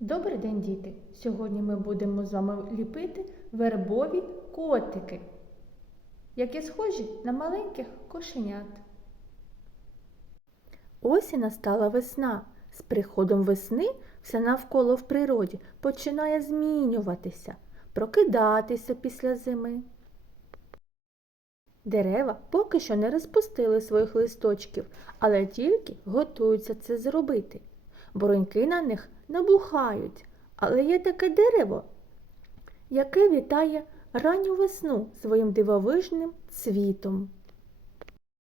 Добрий день, діти! Сьогодні ми будемо з вами ліпити вербові котики, які схожі на маленьких кошенят. Ось і настала весна. З приходом весни все навколо в природі починає змінюватися, прокидатися після зими. Дерева поки що не розпустили своїх листочків, але тільки готуються це зробити. Бороньки на них набухають, але є таке дерево, яке вітає ранню весну своїм дивовижним цвітом.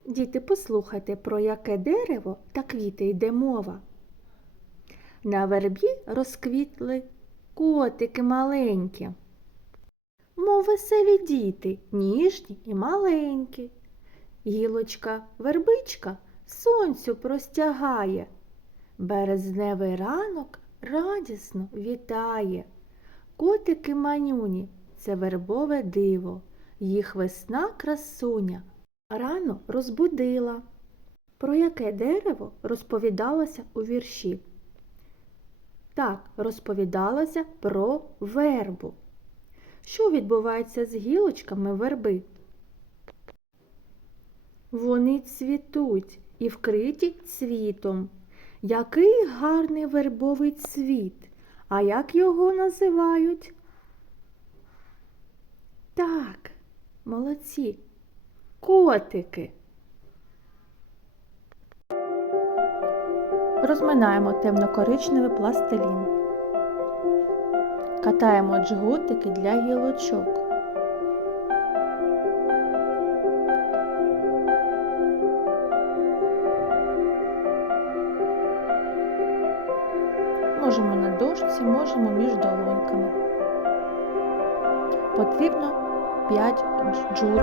Діти, послухайте, про яке дерево та квіти йде мова. На вербі розквітли котики маленькі. Мов веселі діти, ніжні і маленькі. Гілочка вербичка сонцю простягає. Березневий ранок радісно вітає. Котики манюні це вербове диво, їх весна красуня рано розбудила. Про яке дерево розповідалося у вірші? Так, розповідалося про вербу. Що відбувається з гілочками верби? Вони цвітуть і вкриті цвітом. Який гарний вербовий цвіт. А як його називають? Так, молодці, котики. Розминаємо темно-коричневий пластилін. Катаємо джгутики для гілочок. Можемо на дошці, можемо між долоньками. Потрібно 5 джут.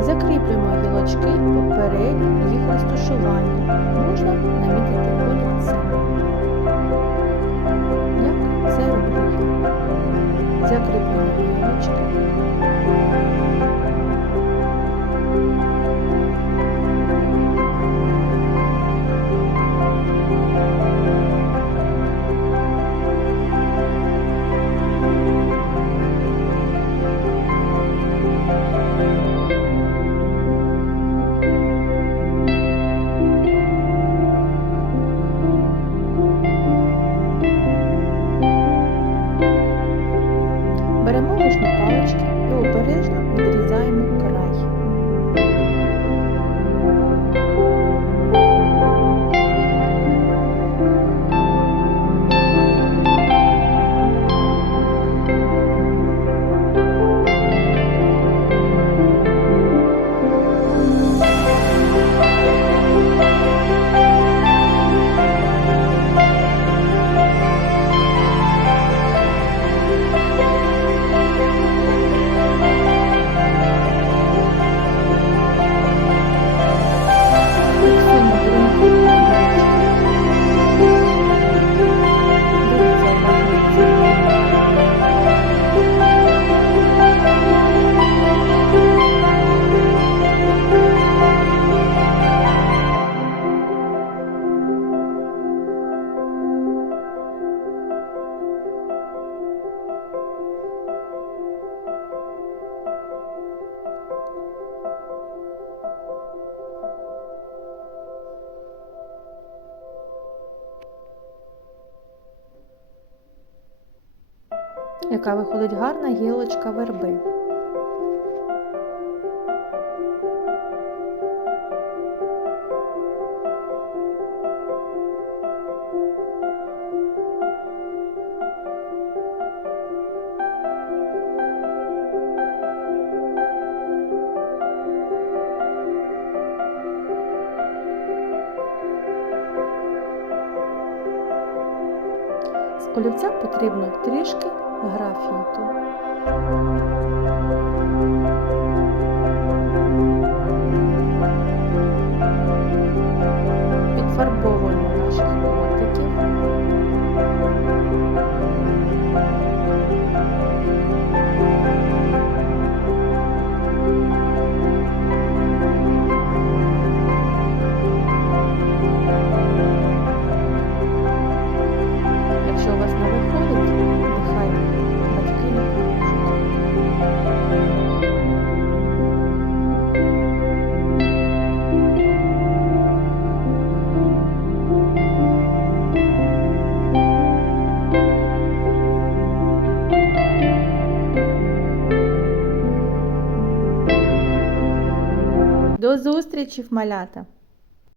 Закріплюємо гілочки поперед їх розташування. Яка виходить гарна гілочка верби. Олівця потрібно трішки grafito. До в малята!